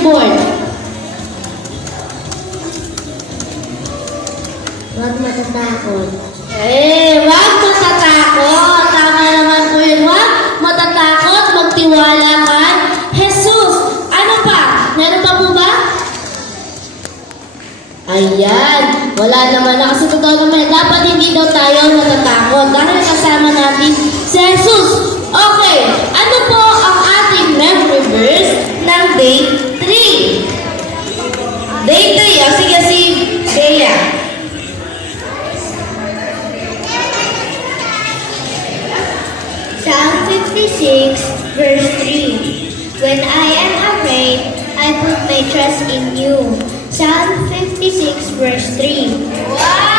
yung board. Huwag matatakot. Wag matatakot. Tama naman po yun. Wag matatakot. Magtiwala ka. Jesus. Ano pa? Meron pa po ba? Ayan. Wala naman na. Kasi totoo naman. Dapat hindi daw tayo matatakot. Dahil kasama natin si Jesus. Okay. Ano po ang ating memory verse ng day 3? Day 3. Sige si Bea. Psalm 56, verse 3. When I am afraid, I put my trust in you. Psalm 56, verse 3. Wow!